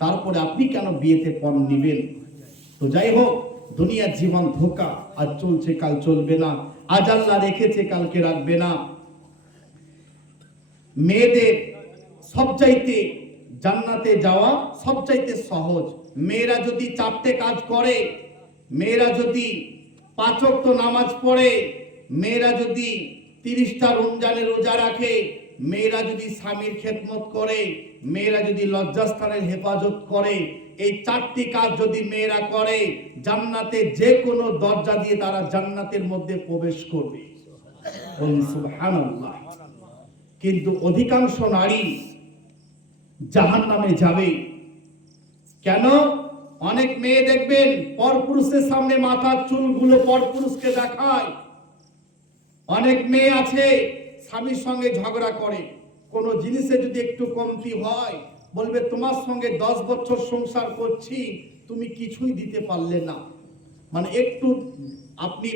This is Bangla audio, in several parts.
তারপরে আপনি কেন বিয়েতে পণ নিবেন? তো যাই হোক, দুনিয়ার জীবন ধোঁকা, আজ চলছে কাল চলবে না, আজ আল্লাহ রেখেছে কালকে রাখবে না। মেয়েদের সবচাইতে জান্নাতে যাওয়া সবচাইতে সহজ। মেয়েরা যদি 4টে কাজ করে, মেয়েরা যদি 5 ওয়াক্ত নামাজ পড়ে, মেয়েরা যদি 30টা রমজানের রোজা রাখে, মেয়েরা যদি স্বামীর খেদমত করে, মেয়েরা যদি লজ্জাস্থানের হেফাজত করে, এই 4টি কাজ যদি মেয়েরা করে, জান্নাতে যে কোনো দরজা দিয়ে তারা জান্নাতের মধ্যে প্রবেশ করবে। সুবহানাল্লাহ। কিন্তু অধিকাংশ নারী জাহান্নামে যাবে। কেন? অনেক মেয়ে দেখবেন পরপুরুষের সামনে মাথার চুলগুলো পরপুরুষকে দেখায়। অনেক মেয়ে আছে স্বামীর সঙ্গে ঝগড়া করে, কোনো জিনিসে যদি একটু কমতি হয় বলবে তোমার সঙ্গে 10 বছর সংসার করছি, তুমি কিছুই দিতে পারলে না। মানে একটু আপনি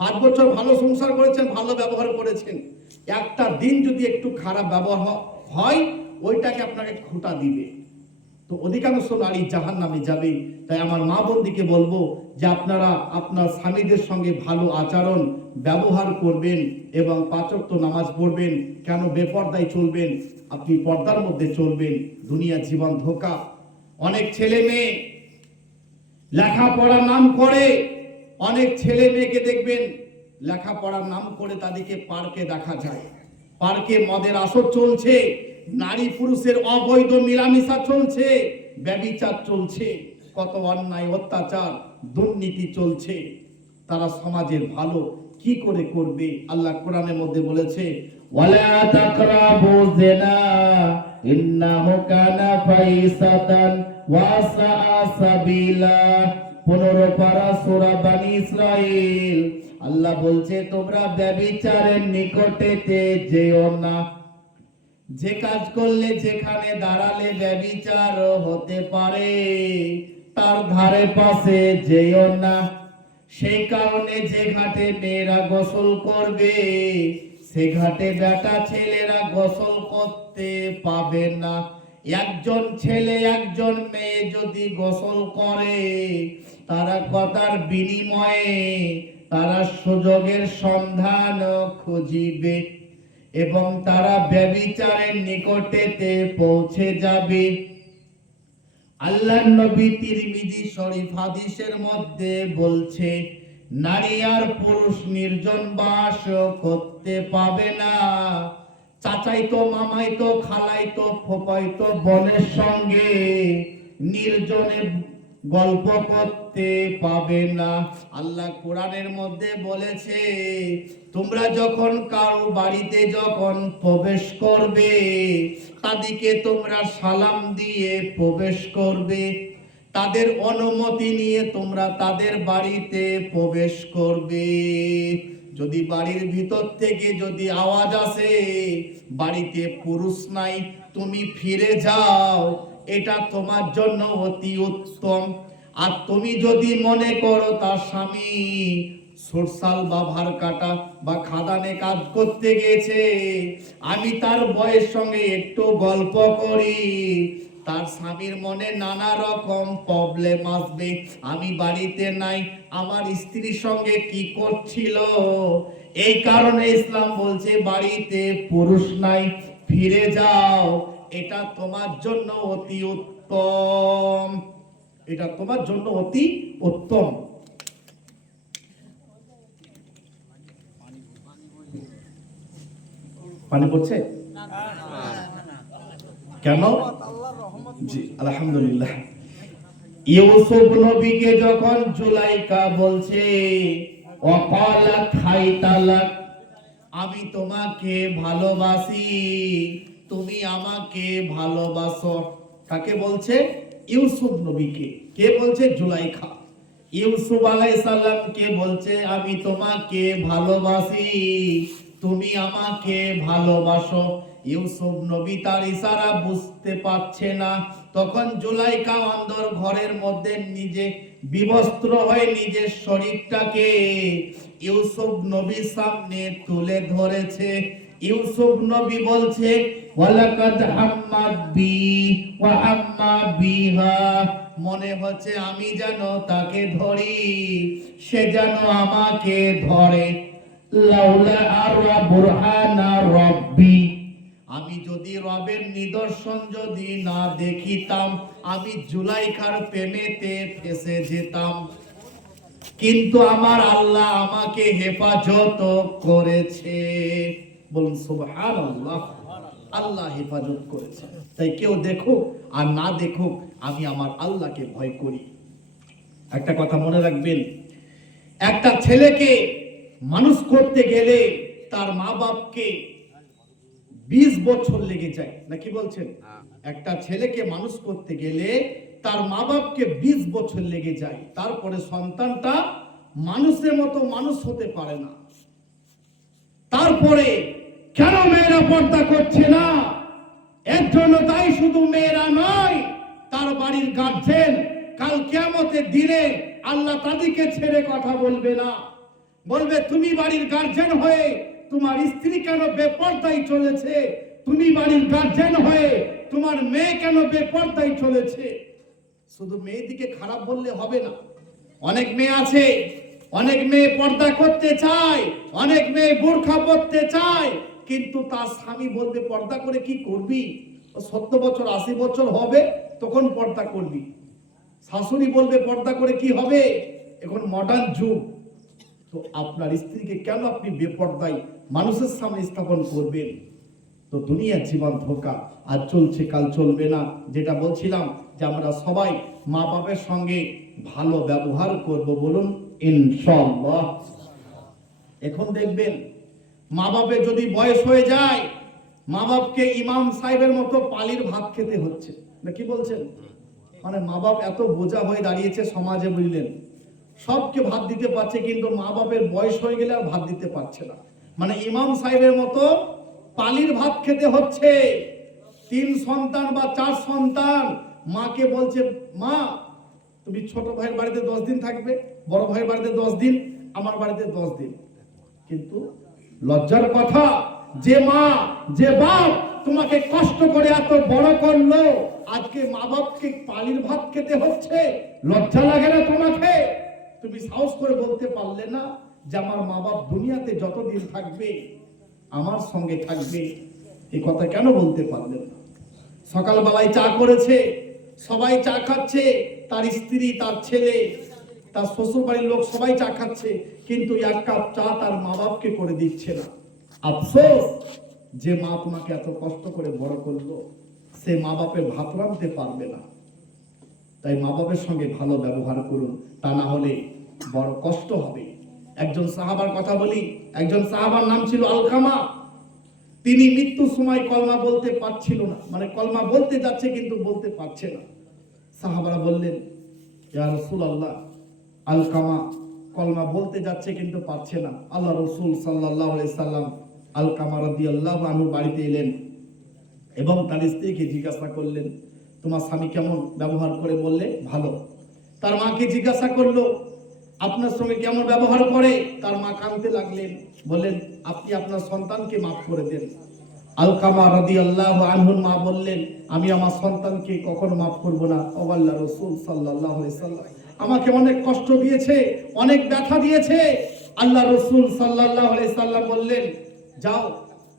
5 বছর ভালো সংসার করেছেন, ভালো ব্যবহার করেছেন, একটা দিন যদি একটু খারাপ ব্যবহার হয় ওইটাকে আপনাকে খোঁটা দিবে। তো অধিকাংশ নারী জাহান্নামে যাবে। তাই আমার মা বোনদিকে বলবো যে আপনারা আপনার স্বামীদের সঙ্গে ভালো আচরণ ব্যবহার করবেন এবং 5 ওয়াক্ত নামাজ পড়বেন। কেন বেপরদায় চলবেন? আপনি পর্দার মধ্যে চলবেন। দুনিয়া জীবন ধোঁকা। অনেক ছেলে মেয়ে লেখাপড়ার নাম করে, অনেক ছেলে মেয়েকে দেখবেন লেখাপড়ার নাম করে তাদেরকে পার্কে দেখা যায়। পার্কে মদের আসর চলছে, নারী পুরুষের অবৈধ মিলামিশা চলছে, ব্যভিচার চলছে, কত অন্যায় অত্যাচার দুর্নীতি চলছে। তারা সমাজের ভালো কি করে করবে? আল্লাহ কোরআনের মধ্যে বলেছে, ওয়ালা তাকরাবু জিনা ইন্নাহু কানা ফাইসাতান ওয়া সাআ সাবিলা। 15 পারা সূরা বনী ইসরাইল। আল্লাহ বলছে তোমরা ব্যভিচারের নিকটেতে যেও না। যে কাজ করলে যেখানে দাঁড়ালে ব্যভিচার হতে পারে তার ধারে পাশে যেও না। সেই কারণে যে ঘাটে মেয়েরা গোসল করবে সে ঘাটে বেটা ছেলেরা গোসল করতে পাবে না। একজন ছেলে একজন মেয়ে যদি গোসল করে তারা কথার বিনিময়ে তারা সুযোগের সন্ধান খুঁজিবে এবং তারা ব্যভিচারের নিকটেতে পৌঁছে যাবে। আল্লাহর নবী তিরমিজি শরীফ হাদিসের মধ্যে বলছে, নারী আর পুরুষ নির্জন বাস করতে পাবে না। চাচাইতো মামাইতো খালাইতো ফোপাইতো বোনের সঙ্গে নির্জনে গল্প করতে পাবে না। আল্লাহ কোরআনের মধ্যে বলেছে, তোমরা যখন কারো বাড়িতে যখন প্রবেশ করবে তাদেরকে তোমরা সালাম দিয়ে প্রবেশ করবে, তাদের অনুমতি নিয়ে তোমরা তাদের বাড়িতে প্রবেশ করবে। যদি বাড়ির ভিতর থেকে যদি আওয়াজ আসে বাড়িতে পুরুষ নাই, তুমি ফিরে যাও, এটা তোমার জন্য অতি উত্তম। আর তুমি যদি মনে করো তার স্বামী সরসাল বা ভার কাটা বা খাদানে কাজ করতে গেছে, আমি তার বয়ের সঙ্গে একটু গল্প করি, তার স্বামীর মনে নানা রকম প্রবলেম আসবে, আমি বাড়িতে নাই, আমার স্ত্রীর সঙ্গে কি করছিল, এই কারণে ইসলাম বলছে বাড়িতে পুরুষ নাই, ফিরে যাও, এটা তোমার জন্য অতি উত্তম। এটা তোমার জন্য অতি উত্তম। পানি পড়ছে কেন? জি আলহামদুলিল্লাহ। ইউসুফ নবীকে যখন জুলাইকা বলছে ওয়াকালাত হাইতালাক, আমি তোমাকে ভালোবাসি, তুমি আমাকে ভালোবাসো। কাকে বলছে? ইউসুফ নবীকে। কে বলছে? জুলাইখা। ইউসুফ আলাইহিস সালাম কে বলছে আমি তোমাকে ভালোবাসি, তুমি আমাকে ভালোবাসো। ইউসুফ নবী তার ইশারা বুঝতে পারছে না, তখন জুলাইখা অন্দর ঘরের মধ্যে নিজে বিবস্ত্র হয়ে নিজের শরীরটাকে ইউসুফ নবীর সামনে তুলে ধরেছে। ইউসুফ নবী বলছে ওয়ালাকাদ হাম্মাদ বি ওয়া হাম্মা বিহা, মনে হচ্ছে আমি যেন তাকে ধরি, সে যেন আমাকে ধরে। লাউলা আরা বুরহানা রব্বি, আমি যদি রবের নিদর্শন যদি না দেখিতাম, আমি জুলাইখার প্রেমেতে ফেসে যেতাম। কিন্তু আমার আল্লাহ আমাকে হেফাজত করেছে। বলুন সুবহানাল্লাহ। আল্লাহ হেফাজত করেছে। তাই কেউ দেখুক আর না দেখুক, আমি আমার আল্লাহকে ভয় করি। একটা কথা মনে রাখবেন, একটা ছেলেকে মানুষ করতে গেলে তার মা বাপকে 20 বছর লেগে যায়, না কি বলছেন? একটা ছেলেকে মানুষ করতে গেলে তার মা বাপকে 20 বছর লেগে যায়, তারপরে সন্তানটা মানুষের মতো মানুষ হতে পারে না। তারপরে কেন মেয়েরা পর্দা করছে না? এর জন্য তাই শুধু মেয়েরা নয়, তার বাড়ির গার্জেন কাল কিয়ামতের দিনে আল্লাহ তাদেরকে ছেড়ে কথা বলবে না। বলবে তুমি বাড়ির গার্জেন হয়ে তোমার স্ত্রী কেন বেপরদায় চলেছে, তুমি বাড়ির গার্জেন হয়ে তোমার মেয়ে কেন বেপরদায় চলেছে। শুধু মেয়েদিকে খারাপ বললে হবে না। অনেক মেয়ে আছে, অনেক মেয়ে পর্দা করতে চায়, অনেক মেয়ে বোরখা পরতে চায়, কিন্তু তার স্বামী বলবে পর্দা করে কি করবি, 70 বছর 80 বছর হবে তখন পর্দা করবি। শাশুড়ি বলবে পর্দা করে কি হবে, এখন মডার্ন যুগ। তো আপনার স্ত্রীকে কেন আপনি বেপরদায় মানুষের সামনে স্থাপন করবেন? তো দুনিয়ার জীবন ধোঁকা, আজ চলছে কাল চলবে না। যেটা বলছিলাম যে আমরা সবাই মা বাবার সঙ্গে ভালো ব্যবহার করব, বলুন ইনশাআল্লাহ। এখন দেখবেন মা বাপের যদি বয়স হয়ে যায়, মা বাপকে ইমাম সাহেবের মতো পালির ভাত খেতে হচ্ছে, না কি বলছেন? মানে মা বাপ এত বোঝা হয়ে দাঁড়িয়েছে সমাজে, বুঝলেন? সবকে ভাত দিতে পারছে, কিন্তু মা বাপের বয়স হয়ে গেলে আর ভাত দিতে পারছে না। মানে ইমাম সাহেবের মতো পালির ভাত খেতে হচ্ছে। 3 সন্তান বা 4 সন্তান, মাকে বলছে মা তুমি ছোট ভাইয়ের বাড়িতে 10 দিন থাকবে, বড় ভাইয়ের বাড়িতে 10 দিন, আমার বাড়িতে 10 দিন। কিন্তু লজ্জার কথা, যে মা যে বাপ তোমাকে কষ্ট করে এত বড় করলো, আজকে মা বাপকে পালির ভাত খেতে হচ্ছে। লজ্জা লাগে না তোমাকে? তুমি সাহস করে বলতে পারলে না যে আমার মা বাপ দুনিয়াতে যতদিন থাকবে আমার সঙ্গে থাকবে? এই কথা কেন বলতে পারলেন না? সকালবেলায় চা করেছে, সবাই চা খাচ্ছে, তার স্ত্রী, তার ছেলে, তার শ্বশুর বাড়ির লোক সবাই চা খাচ্ছে, কিন্তু 1 কাপ চা তার মা বাপকে করে দিচ্ছে না। আফসোস, যে মা তোমাকে এত কষ্ট করে বড় করলো, সে মা বাপের ভাত রাঁধতে পারবে না। তাই মা বাপের সঙ্গে ভালো ব্যবহার করুন, তা না হলে বড় কষ্ট হবে। একজন সাহাবার কথা বলি, একজন সাহাবার নাম ছিল আলকামা। তিনি মৃত্যুর সময় কলমা বলতে পারছিল না, মানে কলমা বলতে যাচ্ছে কিন্তু বলতে পারছে না। সাহাবারা বললেন ইয়া রাসূলুল্লাহ, আলকামা কলমা বলতে যাচ্ছে কিন্তু পারছে না। আল্লাহ রাসূল সাল্লাল্লাহু আলাইহি সাল্লাম আলকামা রাদিয়াল্লাহু আনহু বাড়িতে এলেন এবং তার স্ত্রীকে জিজ্ঞাসা করলেন তোমার স্বামী কেমন ব্যবহার করে? বললে ভালো। তার মাকে জিজ্ঞাসা করলো আপনার সঙ্গে কেমন ব্যবহার করে? তার মা কাঁদতে লাগলেন, বললেন আপনি আপনার সন্তানকে মাফ করে দেন। আলকামা রাদিয়াল্লাহু আনহুর মা বললেন আমি আমার সন্তানকে কখনো মাফ করব না। ও আল্লাহর রাসূল সাল্লাল্লাহু আলাইহি সাল্লাম আমাকে অনেক কষ্ট দিয়েছে, অনেক ব্যথা দিয়েছে। আল্লাহর রাসূল সাল্লাল্লাহু আলাইহি সাল্লাম বললেন যাও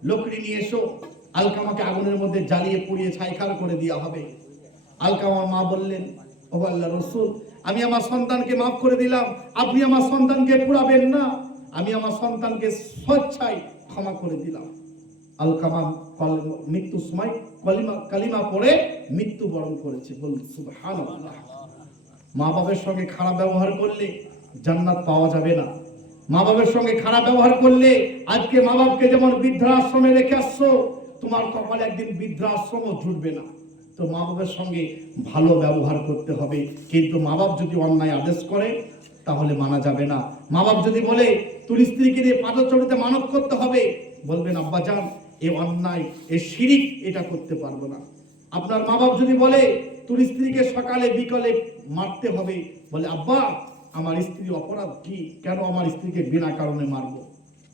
লকড়ি নিয়ে এসো, আলকামাকে আগুনের মধ্যে জ্বালিয়ে পুড়িয়ে ছাইখার করে দেওয়া হবে। আলকামার মা বললেন ও আল্লাহর রাসূল আমি আমার সন্তানকে মাফ করে দিলাম, আপনি আমার সন্তানকে পুড়াবেন না, আমি আমার সন্তানকে স্বেচ্ছায় ক্ষমা করে দিলাম। আলকামা মৃত্যুর সময় কালিমা পড়ে মৃত্যুবরণ করেছে। বলুন সুবহানাল্লাহ। মা বাবার সঙ্গে খারাপ ব্যবহার করলে জান্নাত পাওয়া যাবে না। মা বাবার সঙ্গে খারাপ ব্যবহার করলে, আজকে মা বাপকে যেমন বৃদ্ধাশ্রমে রেখে আসছো, তোমার কপালে একদিন বৃদ্ধাশ্রমও জুটবে না। তো মা বাবার সঙ্গে ভালো ব্যবহার করতে হবে, কিন্তু মা বাপ যদি অন্যায় আদেশ করে তাহলে মানা যাবে না। মা বাপ যদি বলে তোর স্ত্রীকে দিয়ে পাদচরিতে মানত করতে হবে, বলবেন আব্বা জান এ অন্যায়, এ শিরিক, এটা করতে পারবো না। আপনার মা বাপ যদি বলে তোর স্ত্রীকে সকালে বিকালে মারতে হবে, বলে আব্বা আমার স্ত্রী অপরাধ কি, কেন আমার স্ত্রীকে বিনা কারণে মারবো?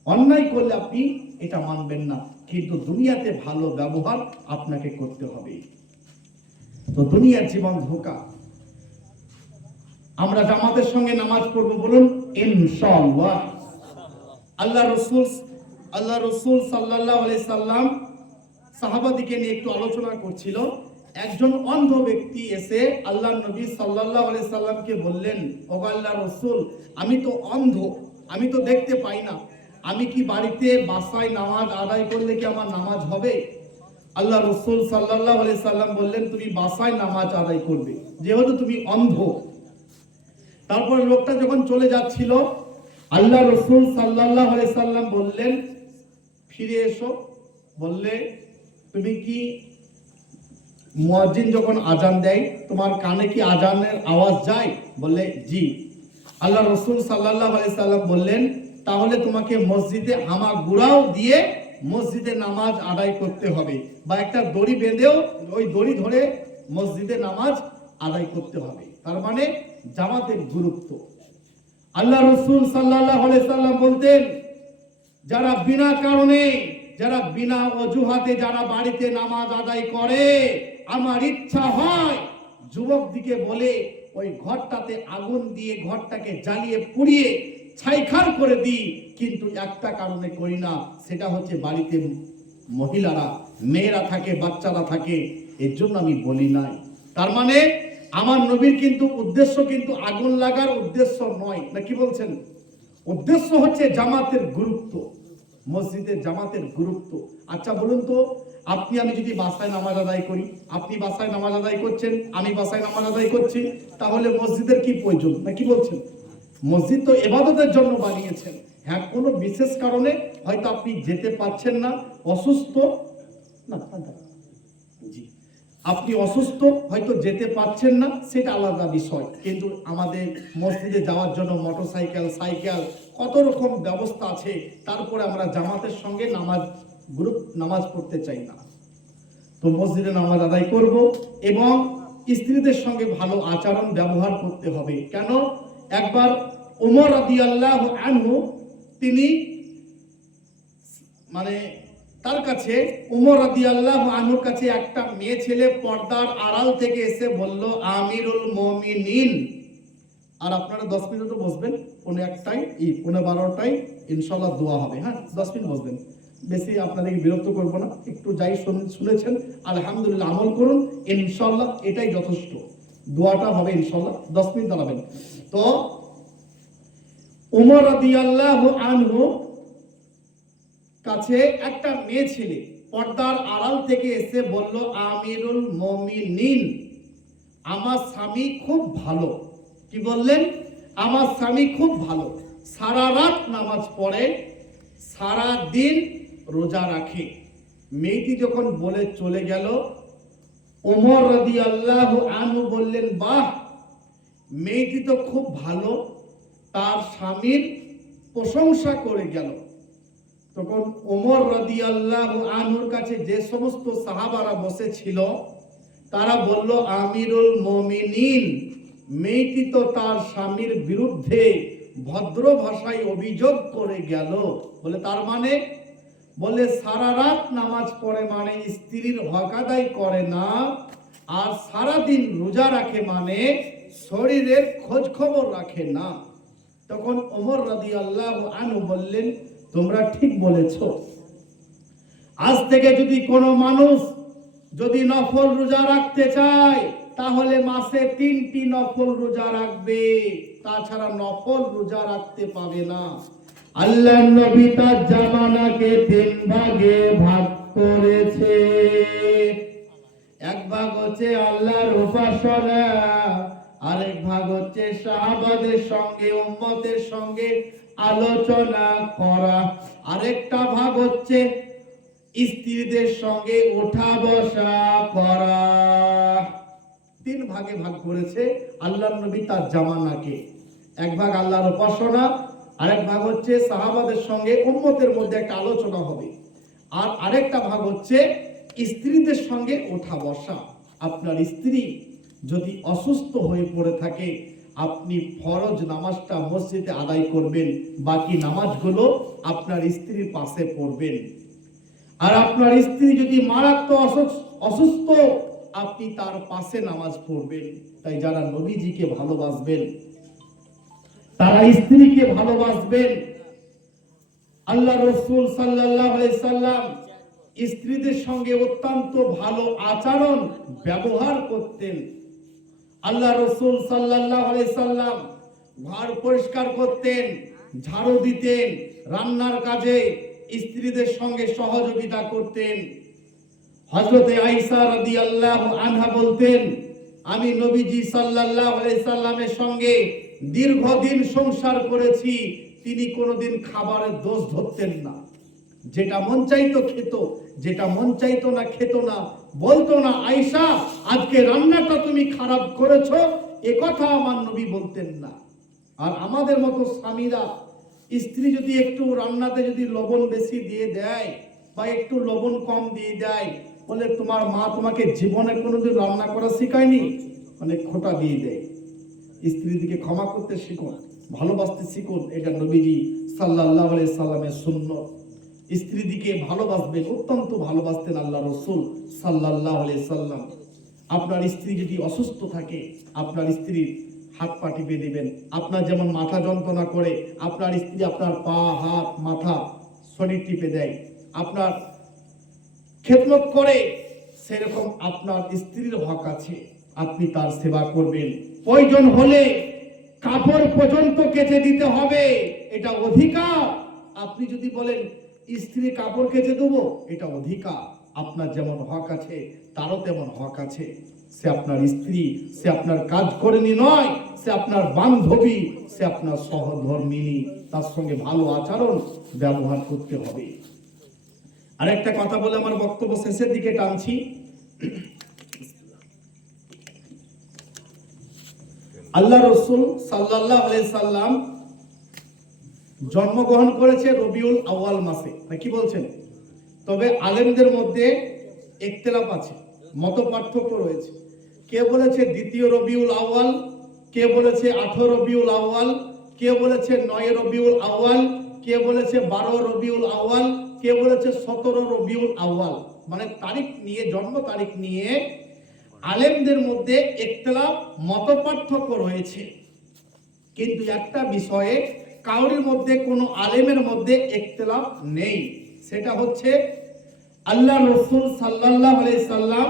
অন্যায় করলে আপনি এটা মানবেন না, কিন্তু দুনিয়াতে ভালো ব্যবহার আপনাকে করতে হবে। তো দুনিয়ার জীবন ধোঁকা। আমরা জামাতের সঙ্গে নামাজ পড়বো, বলুন ইনশাআল্লাহ। আল্লাহ রসুল সাল্লাল্লাহু আলাইহি সাল্লাম সাহাবাদিকে নিয়ে একটু আলোচনা করছিল। একজন অন্ধ ব্যক্তি এসে আল্লাহ নবী সাল্লাল্লাহু আলাইহি সাল্লামকে বললেন, ও আল্লাহ রসুল, আমি তো অন্ধ, আমি তো দেখতে পাই না, আমি কি বাড়িতে বাসায় নামাজ আদায় করলে কি আমার নামাজ হবে? আল্লাহ রসুল সাল্লাল্লাহু আলাইহি সাল্লাম বললেন, তুমি বাসায় নামাজ আদায় করবে, যেহেতু তুমি অন্ধ। তারপর লোকটা যখন চলে যাচ্ছিল, আল্লাহ রসুল সাল্লাল্লাহু আলাইহি সাল্লাম বললেন, ফিরে এসো। বললে, তুমি কি মুয়াজ্জিন যখন আজান দেয় তোমার কানে কি আজানের আওয়াজ যায়? বললে, জি। আল্লাহ রসুল সাল্লাল্লাহু আলাইহি সাল্লাম বললেন, তাহলে তোমাকে মসজিদে হামা গুড়াও দিয়ে মসজিদে নামাজ আদায় করতে হবে, বা একটা দড়ি বেঁধেও ওই দড়ি ধরে মসজিদে নামাজ আদায় করতে হবে। তার মানে জামাতের গুরুত্ব। আল্লাহ রসুল সাল্লাল্লাহু আলাইহি সাল্লাম বলতেন, যারা বিনা কারণে, যারা বিনা অজুহাতে যারা বাড়িতে নামাজ আদায় করে, আমার ইচ্ছা হয় যুবক দিকে বলে ওই ঘরটাতে আগুন দিয়ে ঘরটাকে জ্বালিয়ে পুড়িয়ে ছাইখার করে দিই, কিন্তু একটা কারণে করি না, সেটা হচ্ছে বাড়িতে মহিলারা, মেয়েরা থাকে, বাচ্চারা থাকে, এর জন্য আমি বলি নাই। তার মানে আমার নবীর কিন্তু উদ্দেশ্য কিন্তু আগুন লাগার উদ্দেশ্য নয়, না কি বলছেন? উদ্দেশ্য হচ্ছে জামাতের গুরুত্ব, মসজিদের জামাতের গুরুত্ব। আচ্ছা বলুন তো, আপনি আমি যদি বাসায় নামাজ আদায় করি, আপনি বাসায় নামাজ আদায় করছেন, আমি বাসায় নামাজ আদায় করছি, তাহলে মসজিদের কি প্রয়োজন, না কি বলছেন? মসজিদ তো ইবাদতের জন্য বানিয়েছেন। হ্যাঁ, কোনো বিশেষ কারণে হয়তো আপনি যেতে পারছেন না, অসুস্থ, না জি, আপনি অসুস্থ, হয়তো যেতে পারছেন না, সেটা আলাদা বিষয়। কিন্তু আমাদের মসজিদে যাওয়ার জন্য মোটরসাইকেল, সাইকেল, কত রকম ব্যবস্থা আছে, তারপরে আমরা জামাতের সঙ্গে নামাজ পড়তে চাই না। তো মসজিদে নামাজ আদায় করব, এবং স্ত্রীদের সঙ্গে ভালো আচরণ ব্যবহার করতে হবে। কেন? একবার ওমর রাদিয়াল্লাহু আনহু, তিনি মানে তার কাছে, ওমর রাদিয়াল্লাহু আনহুর কাছে একটা মেয়ে ছেলে পর্দার আড়াল থেকে এসে বলল, আমিরুল মুমিনিন। আর আপনারা 10 মিনিট বসবেন, কোনো একটাই 12টায় ইনশাআল্লাহ দোয়া হবে। হ্যাঁ, 10 মিনিট বসবেন, বেশি আপনাদেরকে বিরক্ত করবো না। একটু যাই শুনেছেন আলহামদুলিল্লাহ আমল করুন, ইনশাআল্লাহ এটাই যথেষ্ট। দোয়াটা হবে ইনশাআল্লাহ, 10 মিনিট দাঁড়াবেন। তো ওমর রাদিয়াল্লাহু আনহু কাছে একটা মেয়ে ছেলে পর্দার আড়াল থেকে এসে বলল, আমিরুল মুমিনিন, আমার স্বামী খুব ভালো। কি বললেন? আমার স্বামী খুব ভালো, সারা রাত নামাজ পড়ে, সারা দিন রোজা রাখে। মেয়েটি যখন বলে চলে গেল, ওমর রাদিয়াল্লাহু আনহু বললেন, বাহ, মেয়েটি তো খুব ভালো, তার স্বামীর প্রশংসা করে গেল। তখন ওমর রাদিয়াল্লাহু আনহুর কাছে যে সমস্ত সাহাবারা বসেছিল, তারা বলল, আমিরুল মুমিনিন, মেয়েটি তো তার স্বামীর বিরুদ্ধে ভদ্র ভাষায় অভিযোগ করে গেল। বলে তার মানে, বলে সারা রাত নামাজ পড়ে মানে স্ত্রীর হক আদায় করে না, আর সারা দিন রোজা রাখে মানে শরীরের খোঁজ খবর রাখে না। তখন ওমর রাদিয়াল্লাহু আনহু বললেন, তোমরা ঠিক বলেছো। আজ থেকে যদি কোনো মানুষ যদি নফল রোজা রাখতে চায়, তাহলে মাসে 3টি নফল রোজা রাখবে, তাছাড়া নফল রোজা রাখতে পাবে না। আল্লাহর নবী তার জামানাকে 3 ভাগে ভাগ করেছে। এক ভাগ হচ্ছে আল্লাহর উপাসনা, আরেক ভাগ হচ্ছে সাহাবাদের সঙ্গে, উম্মতের সঙ্গে আলোচনা করা, আরেকটা ভাগ হচ্ছে স্ত্রীদের সঙ্গে ওঠা বসা করা। 3 ভাগে ভাগ করেছে আল্লাহর নবী তার জামানাকে। এক ভাগ আল্লাহর উপাসনা, আরেক ভাগ হচ্ছে সাহাবাদের সঙ্গে উম্মতের মধ্যে একটা আলোচনা হবে, আর আরেকটা ভাগ হচ্ছে স্ত্রীদের সঙ্গে ওঠা বসা। আপনার স্ত্রী যদি অসুস্থ হয়ে পড়ে থাকে, আপনি ফরজ নামাজটা মসজিদে আদায় করবেন, বাকি নামাজগুলো আপনার স্ত্রীর পাশে পড়বেন। আর আপনার স্ত্রী যদি মারাত্মক অসুস্থ, আপনি তার পাশে নামাজ পড়বেন। তাই যারা নবীজিকে ভালোবাসবেন তারা স্ত্রীকে ভালোবাসবেন। আল্লাহ রাসূল সাল্লাল্লাহু আলাইহি সাল্লাম স্ত্রীদের সঙ্গে অত্যন্ত ভালো আচরণ ব্যবহার করতেন। আল্লাহ রাসূল সাল্লাল্লাহু আলাইহি সাল্লাম ঘর পরিষ্কার করতেন, ঝাড়ু দিতেন, রান্নার কাজে স্ত্রীদের সঙ্গে সহযোগিতা করতেন। হযরতে আয়েশা রাদিয়াল্লাহু আনহা বলতেন, আমি নবীজি সাল্লাল্লাহু আলাইহি সাল্লামের সঙ্গে দীর্ঘদিন সংসার করেছি, তিনি কোনোদিন খাবারের দোষ ধরতেন না। যেটা মন চাইতো খেত, যেটা মন চাইতো না খেত না। বলতো না, আয়েশা আজকে রান্নাটা তুমি খারাপ করেছো, এ কথা আমার নবী বলতেন না। আর আমাদের মতো স্বামীরা স্ত্রী যদি একটু রান্নাতে যদি লবণ বেশি দিয়ে দেয় বা একটু লবণ কম দিয়ে দেয়, বলে তোমার মা তোমাকে জীবনে কোনোদিন রান্না করা শেখায়নি, মানে খোঁটা দিয়ে দেয়। স্ত্রীদিকে ক্ষমা করতে শিখুন, ভালোবাসতে শিখুন, এটা নবীজি সাল্লাল্লাহু আলাইহি সাল্লামের সুন্নাত। স্ত্রীদিকে ভালোবাসবেন, অত্যন্ত ভালোবাসতেন আল্লাহ রাসূল সাল্লাল্লাহু আলাইহি সাল্লাম। আপনার স্ত্রী যদি অসুস্থ থাকে, আপনার স্ত্রীর হাত পা টিপে দিবেন। আপনার যেমন মাথা যন্ত্রণা করে, আপনার স্ত্রী আপনার পা, হাত, মাথা, শরীর টিপে দেয়, আপনার খেদমত করে, সেরকম আপনার স্ত্রীর হক আছে, আপনি তার সেবা করবেন। প্রয়োজন হলে কাপড় পর্যন্ত কেচে দিতে হবে, এটা অধিকার। আপনি যদি বলেন স্ত্রী কাপড় কেচে দেবো, এটা অধিকার। আপনার যেমন হক আছে তারও তেমন হক আছে। সে আপনার স্ত্রী, সে আপনার কাজ করেনি নয়, সে আপনার বান্ধবী, সে আপনার সহধর্মিনী, তার সঙ্গে ভালো আচরণ ব্যবহার করতে হবে। আরেকটা কথা বলে আমার বক্তব্য শেষের দিকে টানছি। আল্লাহ রাসূল সাল্লাল্লাহু আলাইহি সাল্লাম জন্মগ্রহণ করেছে রবিউল আউয়াল মাসে, কি বলছেন? তবে আলেমদের মধ্যে ইখতিলাফ আছে, মত পার্থক্য রয়েছে। কে বলেছে দ্বিতীয় রবিউল আউয়াল, কে বলেছে 18 রবিউল আউয়াল, কে বলেছে 9 রবিউল আউয়াল, কে বলেছে 12 রবিউল আউয়াল, কে বলেছে 17 রবিউল আউয়াল। মানে তারিখ নিয়ে, জন্ম তারিখ নিয়ে আলেমদের মধ্যে ইখতিলাফ, মত পার্থক্য রয়েছে। কিন্তু একটা বিষয়ে কাউরির মধ্যে, কোনো আলেমের মধ্যে ইখতিলাফ নেই, সেটা হচ্ছে আল্লাহ রাসূল সাল্লাল্লাহু আলাইহি সাল্লাম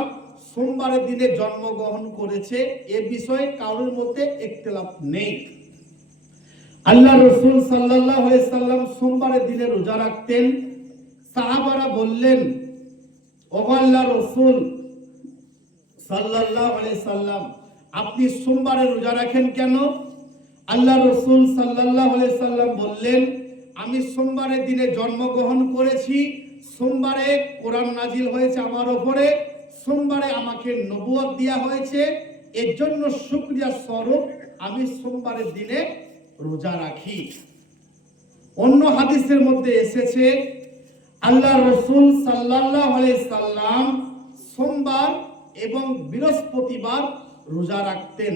সোমবারের দিনে জন্মগ্রহণ করেছে, এ বিষয়ে কাউরির মধ্যে ইখতিলাফ নেই। আল্লাহ রাসূল সাল্লাল্লাহু আলাইহি সাল্লাম সোমবারের দিনে রোজা রাখতেন। সাহাবারা বললেন, ও আল্লাহর রাসূল সাল্লাল্লাহু আলাইহি সাল্লাম, আপনি সোমবারে রোজা রাখেন কেন? আল্লাহ রাসূল সাল্লাল্লাহু আলাইহি সাল্লাম বললেন, আমি সোমবারের দিনে জন্মগ্রহণ করেছি, সোমবারে কোরআন নাজিল হয়েছে আমার উপরে, সোমবারে আমাকে নবুয়ত দেয়া হয়েছে, এর জন্য শুকরিয়া স্বরূপ আমি সোমবারের দিনে রোজা রাখি। অন্য হাদিসের মধ্যে এসেছে আল্লাহ রাসূল সাল্লাল্লাহু আলাইহি সাল্লাম সোমবার এবং বৃহস্পতিবার রোজা রাখতেন।